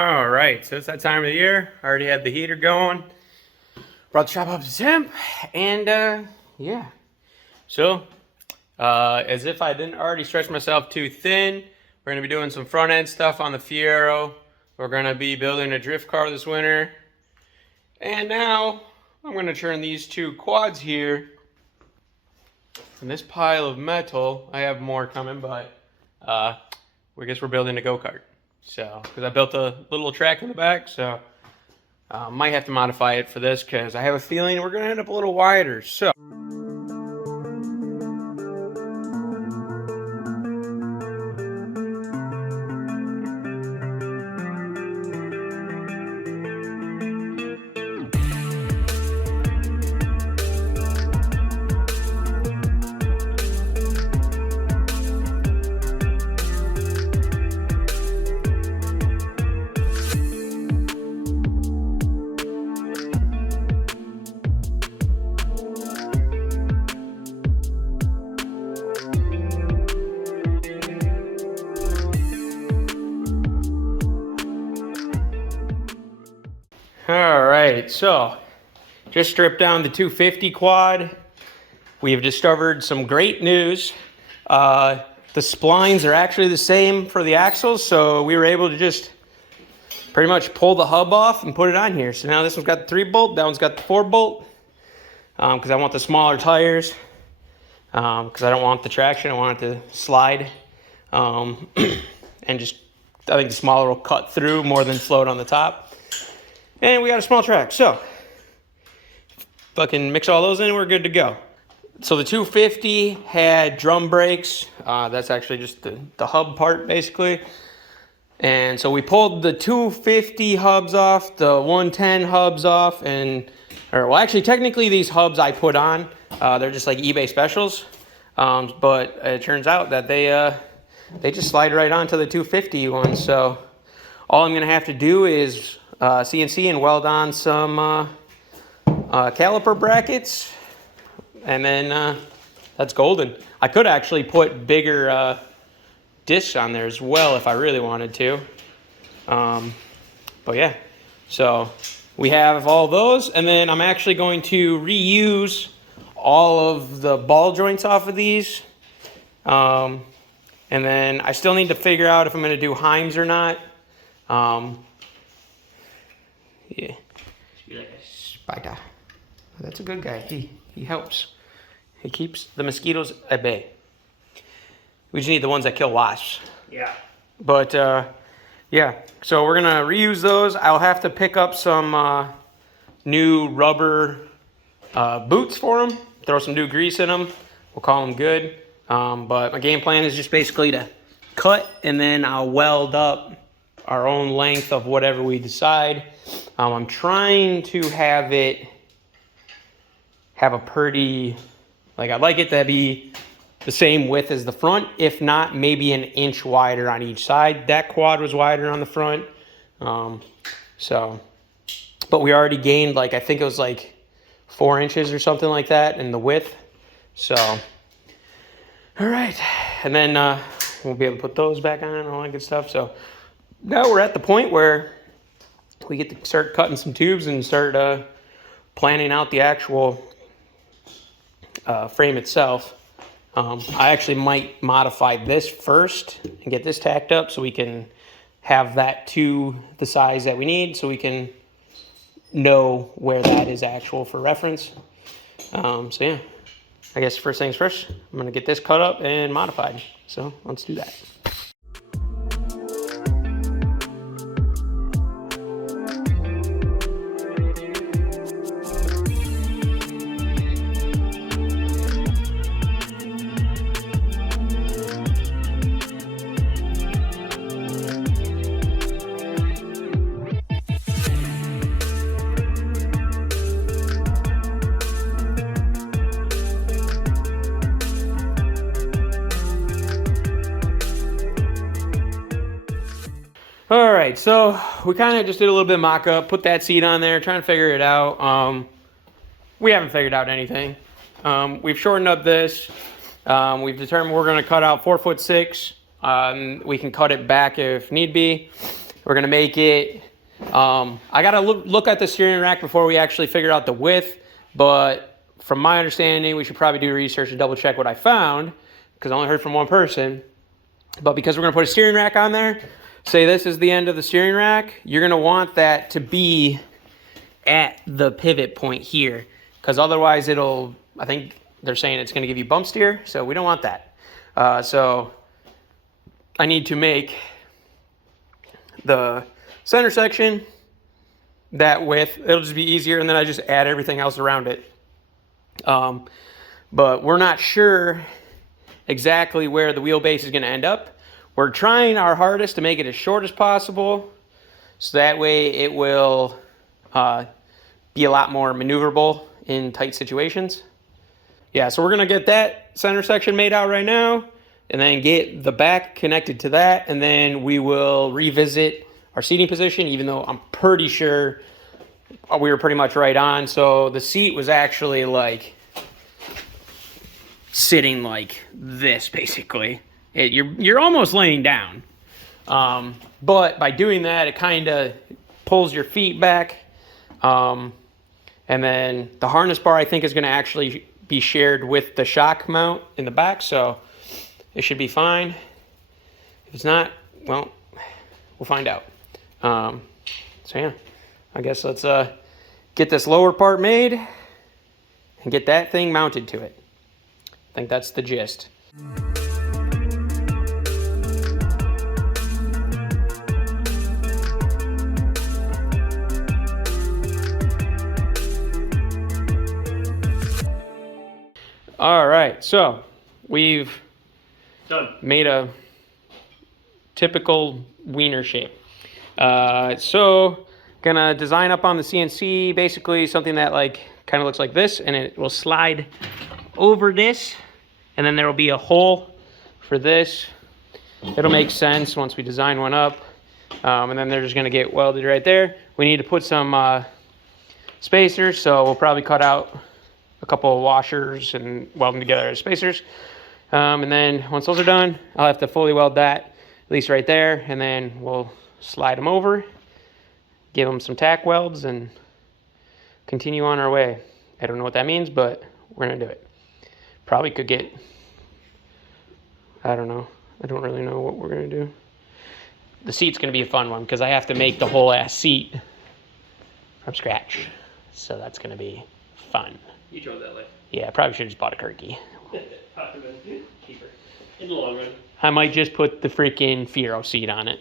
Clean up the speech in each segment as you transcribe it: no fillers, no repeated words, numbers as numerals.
All right, so it's that time of the year. I already had the heater going. Brought the shop up to temp, and yeah. So, as if I didn't already stretch myself too thin, we're gonna be doing some front end stuff on the Fiero. We're gonna be building a drift car this winter. And now, I'm gonna turn these two quads here. And this pile of metal, I have more coming, but I guess we're building a go-kart. So, because I built a little track in the back, so might have to modify it for this because I have a feeling we're going to end up a little wider. So. All right, so just stripped down the 250 quad. We have discovered some great news. The splines are actually the same for the axles, so we were able to just pretty much pull the hub off and put it on here. So now this one's got the 3-bolt, that one's got the 4-bolt, because I want the smaller tires, because I don't want the traction, I want it to slide, and just, I think the smaller will cut through more than float on the top. And we got a small track, so fucking mix all those in and we're good to go. So the 250 had drum brakes. That's actually just the hub part, basically. And so we pulled the 250 hubs off, the 110 hubs off, well, actually, technically these hubs I put on. They're just like eBay specials. But it turns out that they just slide right onto the 250 ones. So all I'm gonna have to do is CNC and weld on some caliper brackets, and then that's golden. I could actually put bigger discs on there as well if I really wanted to. But yeah, so we have all those, and then I'm actually going to reuse all of the ball joints off of these. And then I still need to figure out if I'm going to do Heims or not. Yeah, spider. That's a good guy. He helps. He keeps the mosquitoes at bay. We just need the ones that kill wasps. Yeah. But yeah, so we're gonna reuse those. I'll have to pick up some new rubber boots for them. Throw some new grease in them. We'll call them good. But my game plan is just basically to cut, and then I'll weld up our own length of whatever we decide. I'm trying to have a pretty, like, I'd like it to be the same width as the front, if not maybe an inch wider on each side. That quad was wider on the front. But we already gained, like, I think it was like 4 inches or something like that in the width. So, all right. And then we'll be able to put those back on and all that good stuff. So now we're at the point where we get to start cutting some tubes and start planning out the actual frame itself. I actually might modify this first and get this tacked up so we can have that to the size that we need, so we can know where that is actual for reference. So yeah, I guess first things first, I'm gonna get this cut up and modified. So let's do that. All right, so we kind of just did a little bit of mock-up, put that seat on there, trying to figure it out. We haven't figured out anything. We've shortened up this. We've determined we're going to cut out 4'6". We can cut it back if need be. We're gonna make it, I gotta look at the steering rack before we actually figure out the width, but from my understanding, we should probably do research and double check what I found, because I only heard from one person. But because we're gonna put a steering rack on there, say this is the end of the steering rack, you're gonna want that to be at the pivot point here, because otherwise it'll, I think they're saying it's gonna give you bump steer, so we don't want that. So I need to make the center section that width. It'll just be easier, and then I just add everything else around it. But we're not sure exactly where the wheelbase is going to end up. We're trying our hardest to make it as short as possible, so that way it will be a lot more maneuverable in tight situations. Yeah, so we're going to get that center section made out right now, and then get the back connected to that, and then we will revisit our seating position, even though I'm pretty sure we were pretty much right on. So the seat was actually like sitting like this, basically. You're almost laying down. But by doing that, it kind of pulls your feet back. And then the harness bar, I think, is going to actually be shared with the shock mount in the back, so it should be fine. If it's not, well, we'll find out. So yeah, I guess let's get this lower part made and get that thing mounted to it. I think that's the gist. All right, so we've made a typical wiener shape. So gonna design up on the CNC basically something that like kind of looks like this, and it will slide over this, and then there will be a hole for this. It'll make sense once we design one up, and then they're just gonna get welded right there. We need to put some spacers, so we'll probably cut out a couple of washers and weld them together as spacers. And then once those are done, I'll have to fully weld that, at least right there, and then we'll slide them over, give them some tack welds, and continue on our way. I don't know what that means, but we're gonna do it. Probably could get, I don't know. I don't really know what we're gonna do. The seat's gonna be a fun one because I have to make the whole ass seat from scratch. So that's gonna be fun. You drove that way. Yeah, I probably should have just bought a Kirky. Cheaper. In the long run. I might just put the freaking Fiero seat on it.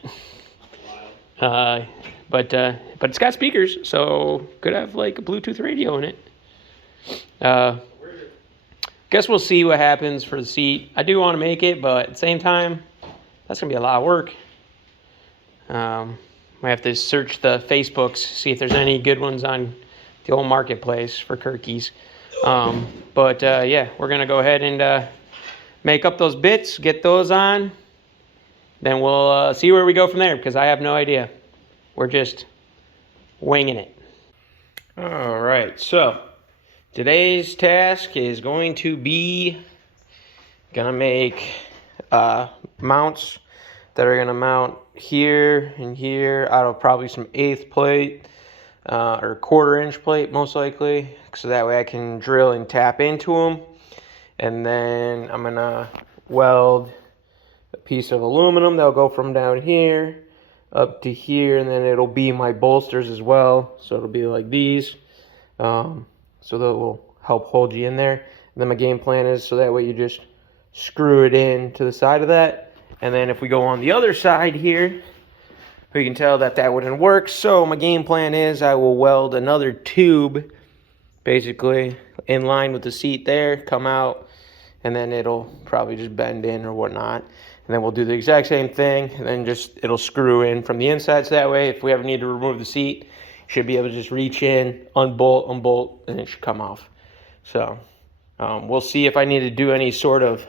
Wow. But it's got speakers, so could have like a Bluetooth radio in it. Guess we'll see what happens for the seat. I do want to make it, but at the same time, that's gonna be a lot of work. I have to search the Facebooks, see if there's any good ones on the old marketplace for Kirkies. But yeah, we're gonna go ahead and make up those bits, get those on, then we'll see where we go from there, because I have no idea. We're just winging it. All right, so today's task is going to be gonna make mounts that are gonna mount here and here out of probably some 1/8 plate or 1/4 plate most likely, so that way I can drill and tap into them. And then I'm gonna weld a piece of aluminum that'll go from down here up to here, and then it'll be my bolsters as well, so it'll be like these, so that will help hold you in there. And then my game plan is so that way you just screw it in to the side of that, and then if we go on the other side here, we can tell that that wouldn't work. So my game plan is I will weld another tube basically in line with the seat there, come out, and then it'll probably just bend in or whatnot. And then we'll do the exact same thing, and then just it'll screw in from the inside, so that way if we ever need to remove the seat, you should be able to just reach in, unbolt, and it should come off. So we'll see if I need to do any sort of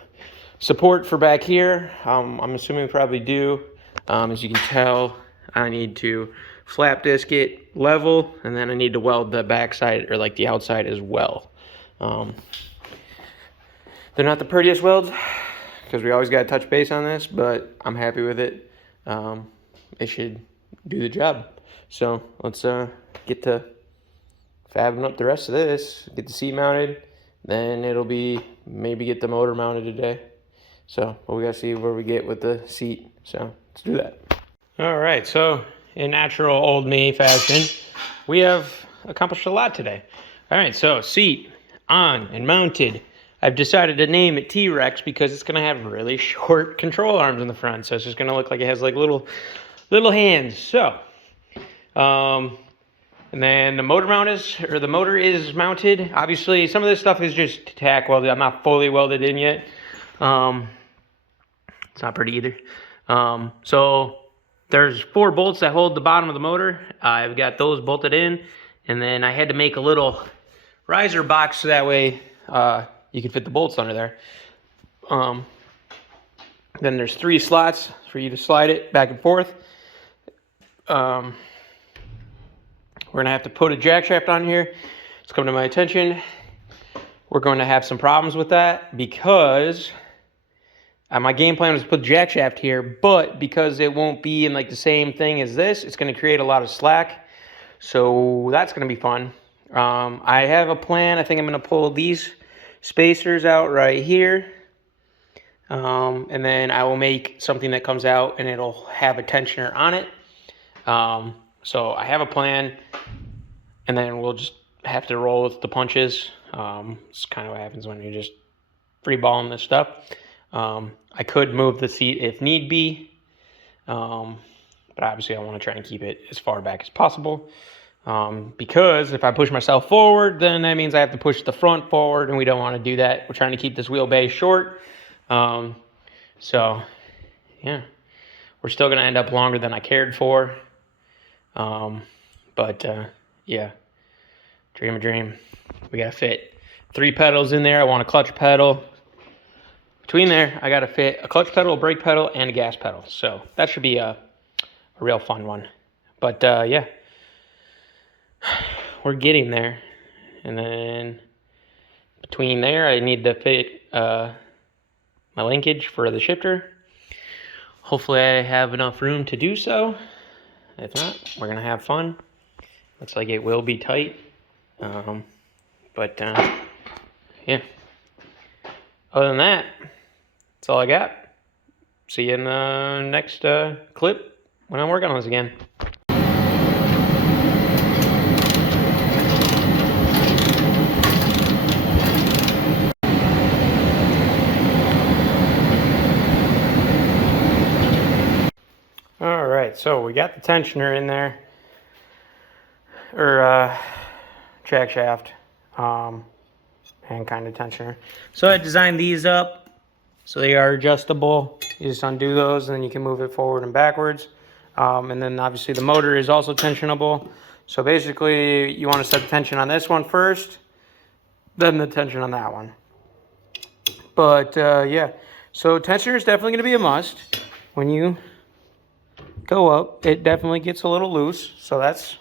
support for back here. I'm assuming we probably do. As you can tell, I need to flap disc it level, and then I need to weld the backside or like the outside as well. They're not the prettiest welds, because we always got to touch base on this, but I'm happy with it. It should do the job. So let's get to fabbing up the rest of this, get the seat mounted, then it'll be maybe get the motor mounted today. So but we gotta see where we get with the seat. So let's do that. All right, so in natural old me fashion, we have accomplished a lot today. All right, so seat on and mounted. I've decided to name it T-Rex because it's gonna have really short control arms in the front. So it's just gonna look like it has like little hands. So, and then the motor is mounted. Obviously, some of this stuff is just tack welded. I'm not fully welded in yet. It's not pretty either. So there's 4 bolts that hold the bottom of the motor. I've got those bolted in, and then I had to make a little riser box so that way you can fit the bolts under there. Then there's 3 slots for you to slide it back and forth. We're gonna have to put a jack shaft on here. It's come to my attention. We're going to have some problems with that because my game plan was to put the jack shaft here, but because it won't be in like the same thing as this, it's gonna create a lot of slack. So that's gonna be fun. I have a plan. I think I'm gonna pull these spacers out right here. And then I will make something that comes out and it'll have a tensioner on it. So I have a plan, and then we'll just have to roll with the punches. It's kind of what happens when you're just freeballing this stuff. I could move the seat if need be, but obviously I want to try and keep it as far back as possible. Because if I push myself forward, then that means I have to push the front forward, and we don't want to do that. We're trying to keep this wheelbase short. So yeah, we're still going to end up longer than I cared for. Yeah, dream a dream. We got to fit 3 pedals in there. I want a clutch pedal. Between there, I got to fit a clutch pedal, a brake pedal, and a gas pedal. So that should be a real fun one. But yeah, we're getting there. And then between there, I need to fit my linkage for the shifter. Hopefully I have enough room to do so. If not, we're going to have fun. Looks like it will be tight. Yeah. Other than that, that's all I got. See you in the next clip when I'm working on this again. All right, so we got the tensioner in there, or jack shaft, and kind of tensioner. So I designed these up so they are adjustable. You just undo those, and then you can move it forward and backwards. And then obviously the motor is also tensionable. So basically, you want to set the tension on this one first, then the tension on that one. But yeah, so tensioner is definitely going to be a must when you go up. It definitely gets a little loose, so that's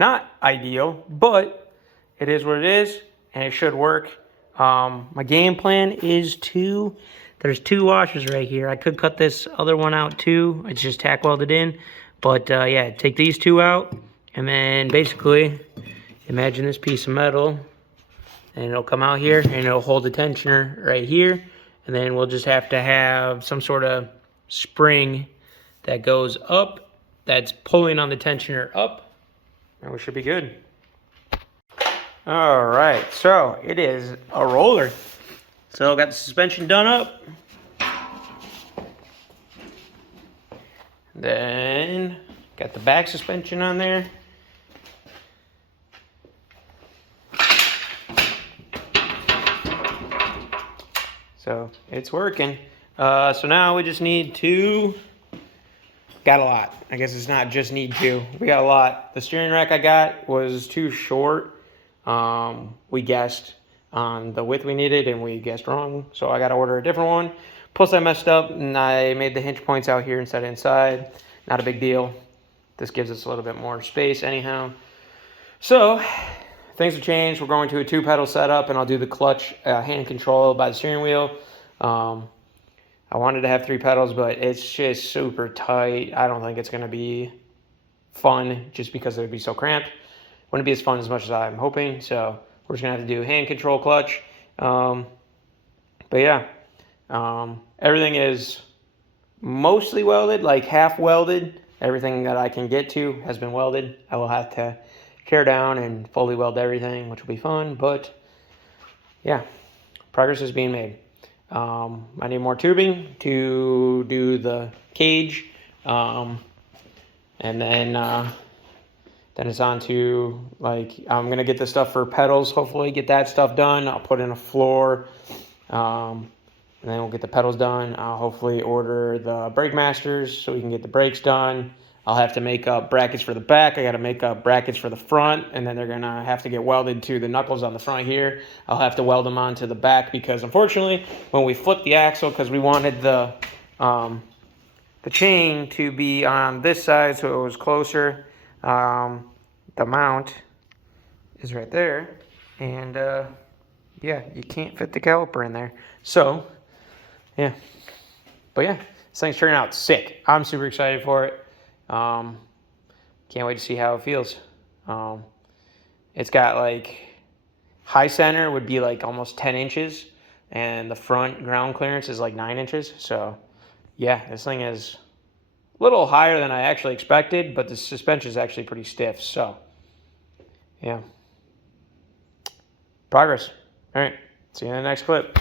not ideal, but it is what it is, and it should work. My game plan is there's 2 washers right here. I could cut this other one out too. It's just tack welded in, but yeah, take these 2 out, and then basically imagine this piece of metal, and it'll come out here, and it'll hold the tensioner right here, and then we'll just have to have some sort of spring that goes up, that's pulling on the tensioner up, and we should be good. All right, so it is a roller. So got the suspension done up. Then got the back suspension on there. So it's working. So now we just need to, got a lot. I guess it's not just need to. We got a lot. The steering rack I got was too short. We guessed on the width we needed and we guessed wrong. So I got to order a different one. Plus I messed up and I made the hinge points out here instead of inside. Not a big deal. This gives us a little bit more space anyhow. So things have changed. We're going to a 2-pedal setup, and I'll do the clutch hand control by the steering wheel. I wanted to have 3 pedals, but it's just super tight. I don't think it's going to be fun just because it would be so cramped. Wouldn't be as fun as much as I'm hoping. So we're just gonna have to do hand control clutch. But yeah, everything is mostly welded, like half welded. Everything that I can get to has been welded. I will have to tear down and fully weld everything, which will be fun. But yeah, progress is being made. I need more tubing to do the cage, and then it's on to, like, I'm gonna get the stuff for pedals. Hopefully, get that stuff done. I'll put in a floor, and then we'll get the pedals done. I'll hopefully order the brake masters so we can get the brakes done. I'll have to make up brackets for the back. I got to make up brackets for the front, and then they're going to have to get welded to the knuckles on the front here. I'll have to weld them onto the back because, unfortunately, when we flipped the axle, because we wanted the chain to be on this side so it was closer, the mount is right there, and yeah, you can't fit the caliper in there. So, yeah. But yeah, this thing's turning out sick. I'm super excited for it. Can't wait to see how it feels. It's got, like, high center would be like almost 10 inches, and the front ground clearance is like 9 inches. So yeah, this thing is a little higher than I actually expected, but the suspension is actually pretty stiff. So yeah, progress. All right, see you in the next clip.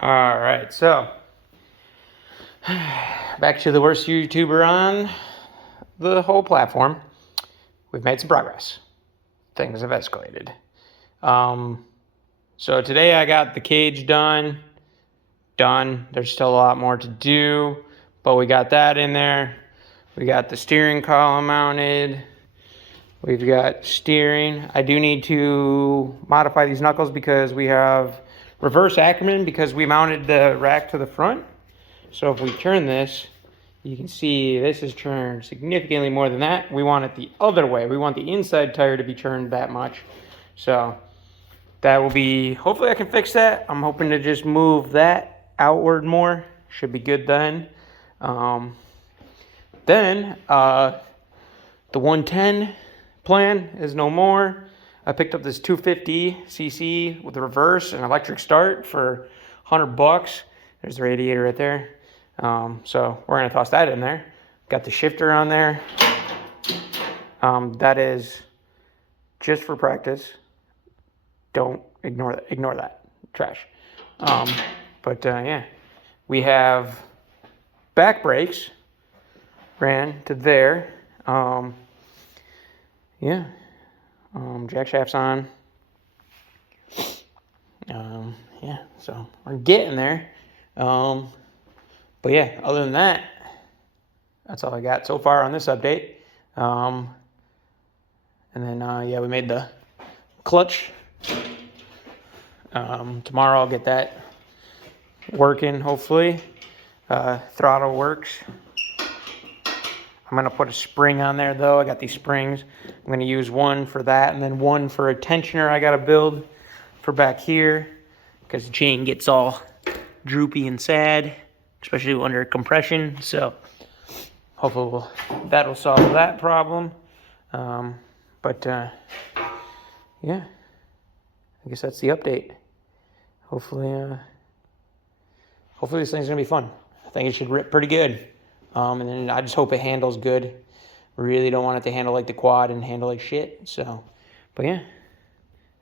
All right, so back to the worst YouTuber on the whole platform. We've made some progress. Things have escalated. So today I got the cage done. There's still a lot more to do, but we got that in there. We got the steering column mounted. We've got steering. I do need to modify these knuckles because we have reverse Ackerman because we mounted the rack to the front. So if we turn this, you can see this is turned significantly more than that. We want it the other way. We want the inside tire to be turned that much. So that will be, hopefully I can fix that. I'm hoping to just move that outward more. Should be good then. Then the 110 plan is no more. I picked up this 250cc with a reverse and electric start for $100. There's the radiator right there. So we're gonna toss that in there. Got the shifter on there. That is just for practice. Don't ignore that. Trash. Yeah, we have back brakes ran to there. Yeah. Jack shaft's on. Yeah, so we're getting there. But yeah, other than that, that's all I got so far on this update. And then, yeah, we made the clutch. Tomorrow I'll get that working, hopefully. Throttle works. I'm going to put a spring on there, though. I got these springs. I'm going to use one for that and then one for a tensioner I got to build for back here because the chain gets all droopy and sad, especially under compression. So hopefully that'll solve that problem. Yeah, I guess that's the update. Hopefully this thing's going to be fun. I think it should rip pretty good. And then I just hope it handles good. Really don't want it to handle like the quad and handle like shit. So, but yeah.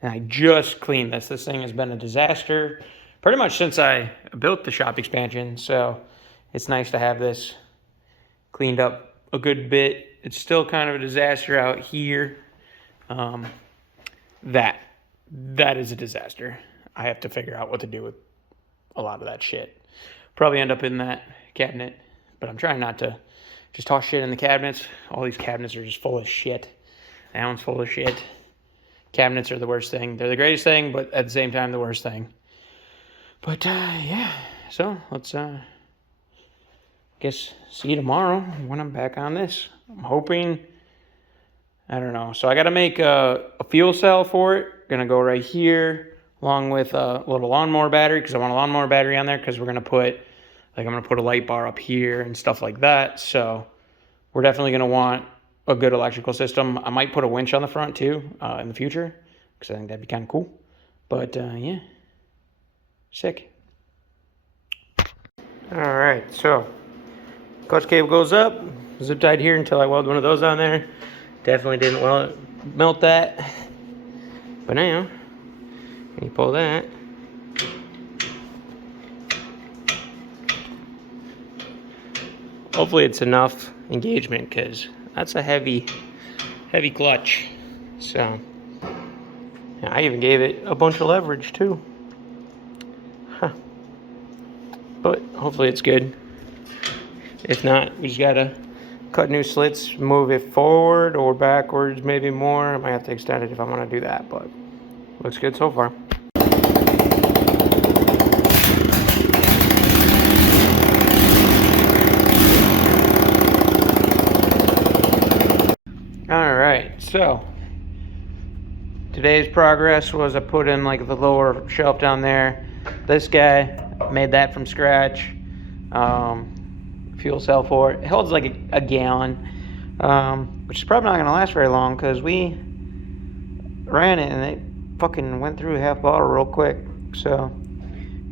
And I just cleaned this. This thing has been a disaster pretty much since I built the shop expansion. So it's nice to have this cleaned up a good bit. It's still kind of a disaster out here. That is a disaster. I have to figure out what to do with a lot of that shit. Probably end up in that cabinet, but I'm trying not to just toss shit in the cabinets. All these cabinets are just full of shit. That one's full of shit. Cabinets are the worst thing. They're the greatest thing, but at the same time, the worst thing. But, yeah. So, let's, guess, see you tomorrow when I'm back on this. I'm hoping, I don't know. So, I got to make a fuel cell for it. Going to go right here, along with a little lawnmower battery, because I want a lawnmower battery on there, because we're going to put, like, I'm going to put a light bar up here and stuff like that. So, we're definitely going to want a good electrical system. I might put a winch on the front too in the future, because I think that'd be kind of cool. But yeah, sick. All right, so clutch cable goes up, zip tied here until I weld one of those on there. Definitely didn't melt that. But now, when you pull that, hopefully it's enough engagement, because that's a heavy clutch. So, yeah, I even gave it a bunch of leverage too. Huh. But hopefully it's good. If not, we just gotta cut new slits, move it forward or backwards, maybe more. I might have to extend it if I want to do that, but looks good so far. Alright, so today's progress was I put in like the lower shelf down there. This guy made that from scratch. Fuel cell for it. It holds like a gallon, which is probably not going to last very long because we ran it and it fucking went through half bottle real quick. So,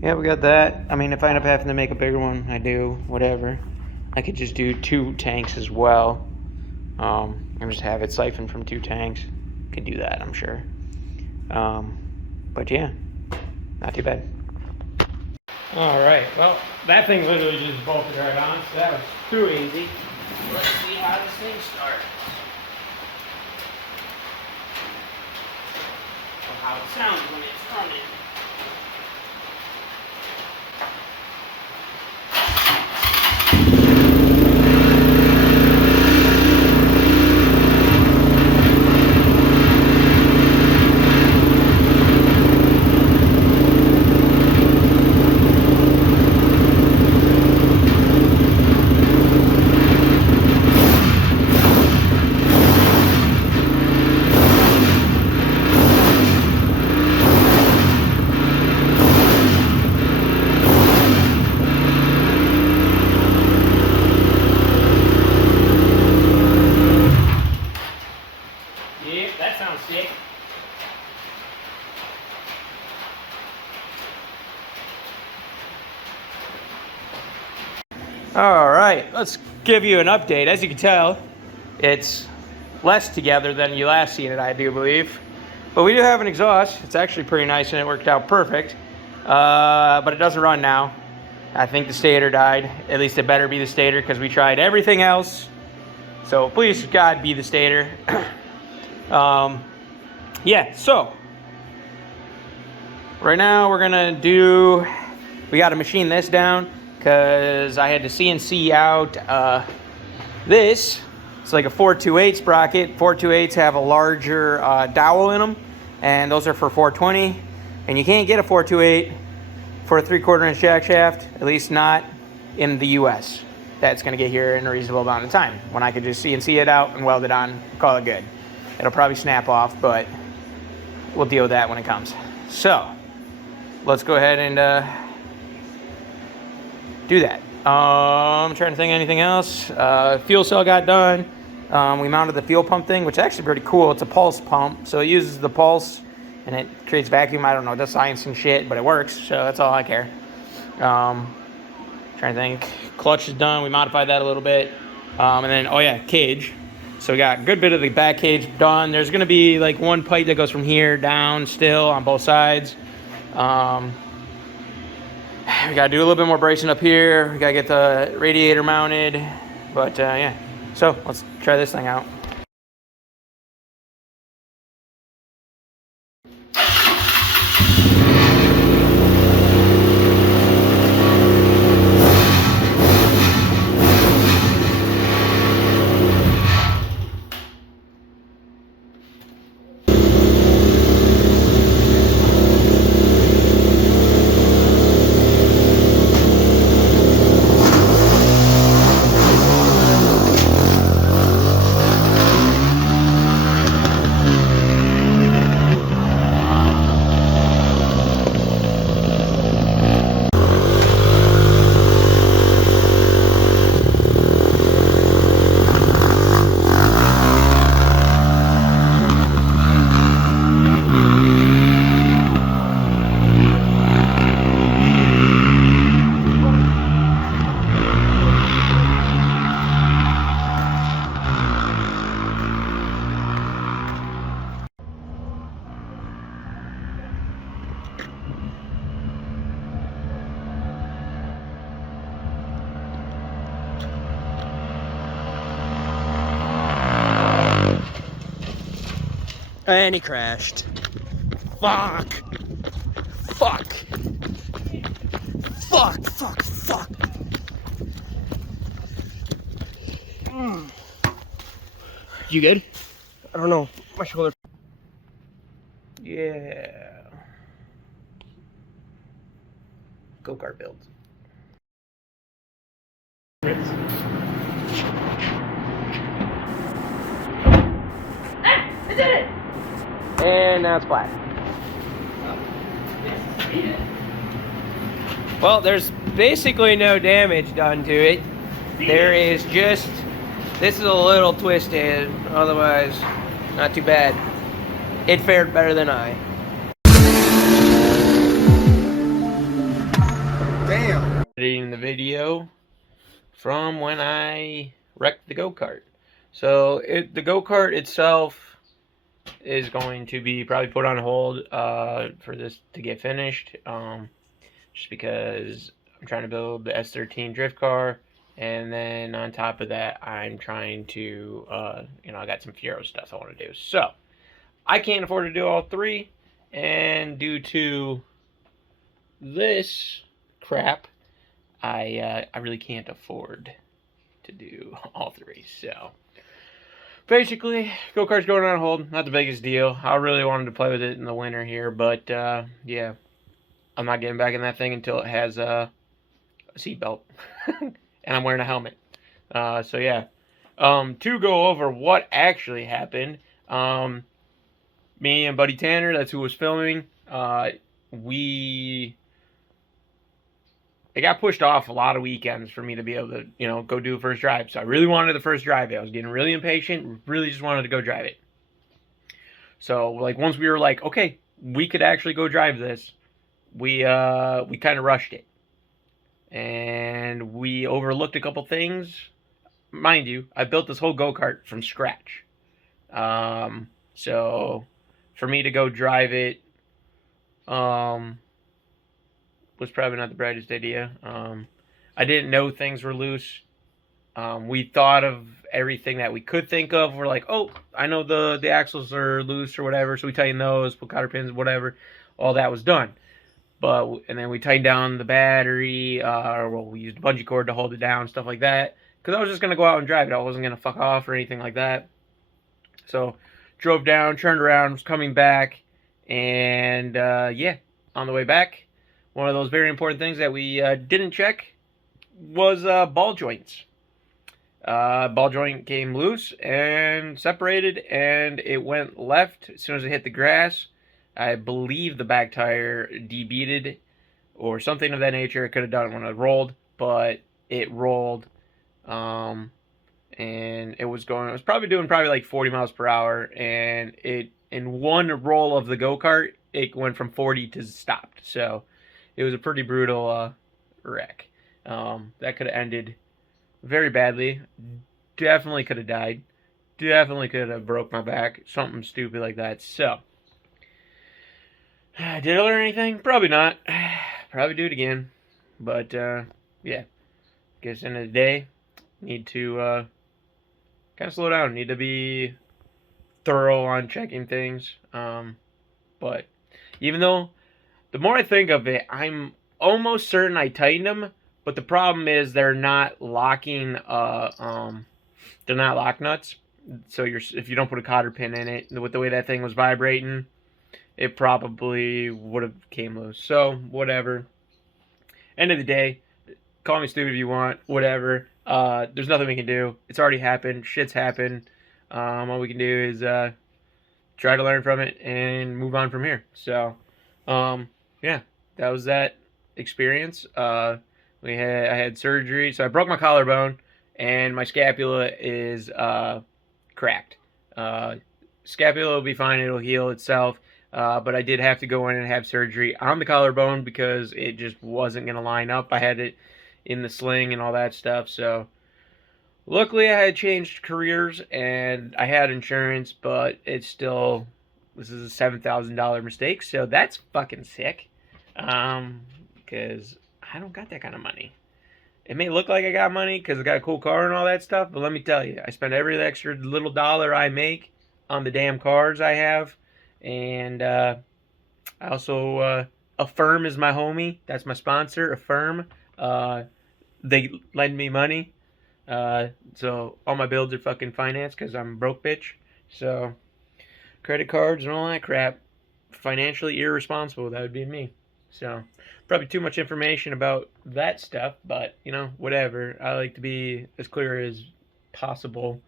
yeah, we got that. I mean, if I end up having to make a bigger one, I do, whatever. I could just do 2 tanks as well. And just have it siphoned from 2 tanks. Could do that, I'm sure. But yeah, not too bad. All right, well, that thing literally just bolted right on, so that was too easy. Let's see how this thing starts. Or how it sounds when it's running. All right, let's give you an update. As you can tell, it's less together than you last seen it, I do believe. But we do have an exhaust. It's actually pretty nice and it worked out perfect. But it doesn't run now. I think the stator died. At least it better be the stator because we tried everything else. So please, God, be the stator. Yeah, so right now we're gonna we gotta machine this down because I had to CNC out this. It's like a 428 sprocket. 428s have a larger dowel in them, and those are for 420. And you can't get a 428 for a 3/4 inch jack shaft, at least not in the US. That's gonna get here in a reasonable amount of time when I could just CNC it out and weld it on, call it good. It'll probably snap off, but we'll deal with that when it comes. So let's go ahead and do that. I'm trying to think of anything else. Fuel cell got done. We mounted the fuel pump thing, which is actually pretty cool. It's a pulse pump, so it uses the pulse and it creates vacuum. I don't know, it does science and shit, but it works, so that's all I care. Trying to think. Clutch is done. We modified that a little bit. And then, oh yeah, cage. So we got a good bit of the back cage done. There's gonna be like one pipe that goes from here down still on both sides. We gotta do a little bit more bracing up here. We gotta get the radiator mounted, but yeah. So let's try this thing out. And he crashed. Fuck. Fuck. Fuck, fuck, fuck. You good? I don't know. My shoulder. Yeah. Go-kart builds. I did it! And now it's flat. Well, there's basically no damage done to it. There is just, this is a little twisted, otherwise not too bad. It fared better than I. Damn. Editing the video from when I wrecked the go-kart. So the go-kart itself is going to be probably put on hold for this to get finished, just because I'm trying to build the S13 drift car, and then on top of that I'm trying to I got some Fiero stuff I want to do. So I can't afford to do all three, and due to this crap I really can't afford to do all three. So basically, go-kart's going on hold. Not the biggest deal. I really wanted to play with it in the winter here, but yeah, I'm not getting back in that thing until it has a seatbelt and I'm wearing a helmet. So yeah, to go over what actually happened, me and Buddy Tanner, that's who was filming, it got pushed off a lot of weekends for me to be able to, go do a first drive. So I really wanted the first drive. I was getting really impatient, really just wanted to go drive it. So like once we were like, okay, we could actually go drive this, we kind of rushed it. And we overlooked a couple things. Mind you, I built this whole go-kart from scratch. So for me to go drive it, was probably not the brightest idea. I didn't know things were loose. We thought of everything that we could think of. We're like, oh, I know the axles are loose or whatever, so we tightened those, put cotter pins, whatever. All that was done. And then we tightened down the battery, we used a bungee cord to hold it down, stuff like that. Because I was just going to go out and drive it. I wasn't going to fuck off or anything like that. So, drove down, turned around, was coming back, and yeah, on the way back, one of those very important things that we didn't check was ball joints. Ball joint came loose and separated, and it went left as soon as it hit the grass. I believe the back tire debeaded or something of that nature. It could have done it when it rolled, but it rolled, and it was probably doing like 40 miles per hour, and in one roll of the go-kart, it went from 40 to stopped. So it was a pretty brutal wreck. That could have ended very badly. Definitely could have died. definitely could have broke my back. Something stupid like that. So, did I learn anything? Probably not. Probably do it again. But, yeah. Guess end of the day, need to kind of slow down. Need to be thorough on checking things. But even though, the more I think of it, I'm almost certain I tightened them. But the problem is they're not locking. They're not lock nuts. So if you don't put a cotter pin in it, with the way that thing was vibrating, it probably would have came loose. So whatever. End of the day, call me stupid if you want. Whatever. There's nothing we can do. It's already happened. Shit's happened. All we can do is try to learn from it and move on from here. So, yeah, that was that experience. I had surgery, so I broke my collarbone, and my scapula is cracked. Scapula will be fine; it'll heal itself. But I did have to go in and have surgery on the collarbone because it just wasn't going to line up. I had it in the sling and all that stuff. So luckily I had changed careers and I had insurance, but it's still, this is a $7,000 mistake. So that's fucking sick. Because I don't got that kind of money. It may look like I got money because I got a cool car and all that stuff, but let me tell you, I spend every extra little dollar I make on the damn cars I have. And I also, Affirm is my homie. That's my sponsor, Affirm. They lend me money. So all my bills are fucking financed because I'm a broke bitch. So credit cards and all that crap. Financially irresponsible, that would be me. So probably too much information about that stuff, but you know, whatever. I like to be as clear as possible.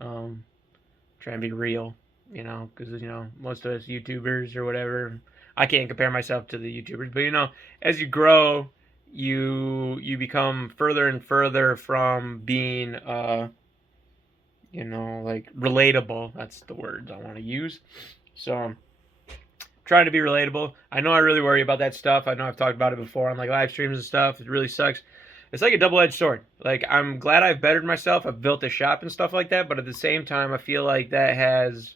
Try and be real. You know, because, you know, most of us YouTubers or whatever, I can't compare myself to the YouTubers, but, you know, as you grow, you become further and further from being, you know, like, relatable. That's the words I want to use. So, trying to be relatable. I know I really worry about that stuff. I know I've talked about it before on, like, live streams and stuff. It really sucks. It's like a double-edged sword. Like, I'm glad I've bettered myself. I've built a shop and stuff like that, but at the same time, I feel like that has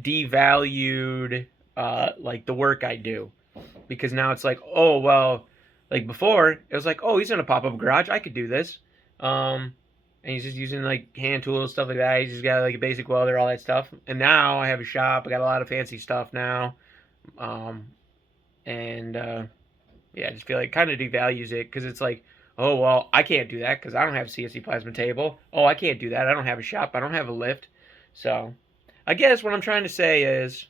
devalued like the work I do, because now it's like, oh well, like before it was like, oh, he's in a pop-up garage, I could do this, and he's just using like hand tools, stuff like that. He's just got like a basic welder, all that stuff. And now I have a shop, I got a lot of fancy stuff now, and yeah, I just feel like it kind of devalues it, because it's like, oh well, I can't do that because I don't have a CNC plasma table. Oh, I can't do that, I don't have a shop, I don't have a lift. So I guess what I'm trying to say is,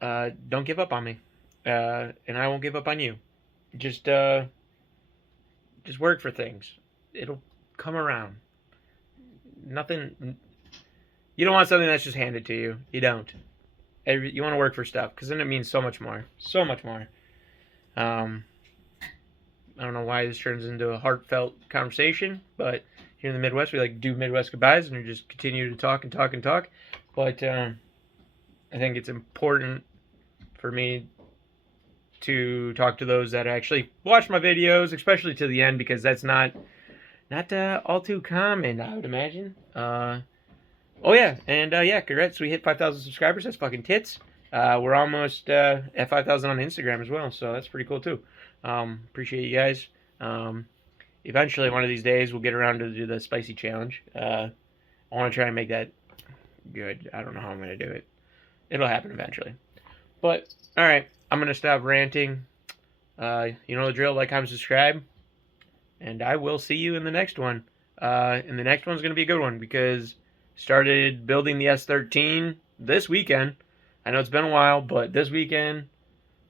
don't give up on me, and I won't give up on you. Just work for things. It'll come around. Nothing. You don't want something that's just handed to you. You don't. You want to work for stuff, because then it means so much more. So much more. I don't know why this turns into a heartfelt conversation, but here in the Midwest, we like to do Midwest goodbyes and we just continue to talk and talk and talk. But I think it's important for me to talk to those that actually watch my videos, especially to the end, because that's not all too common, I would imagine. Oh yeah, and yeah, congrats, we hit 5,000 subscribers. That's fucking tits. We're almost at 5,000 on Instagram as well, so that's pretty cool too. Appreciate you guys. Eventually, one of these days, we'll get around to do the spicy challenge. I want to try and make that good. I don't know how I'm going to do it. It'll happen eventually. But, alright, I'm going to stop ranting. You know the drill, like, comment, subscribe. And I will see you in the next one. And the next one's going to be a good one, because started building the S13 this weekend. I know it's been a while, but this weekend...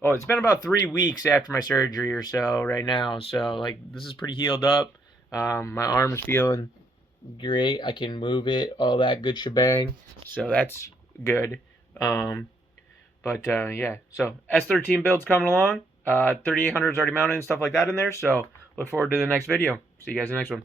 Oh, it's been about 3 weeks after my surgery or so right now. So, like, this is pretty healed up. My arm is feeling great. I can move it, all that good shebang. So, that's good. Yeah. So, S13 build's coming along. 3800 is already mounted and stuff like that in there. So, look forward to the next video. See you guys in the next one.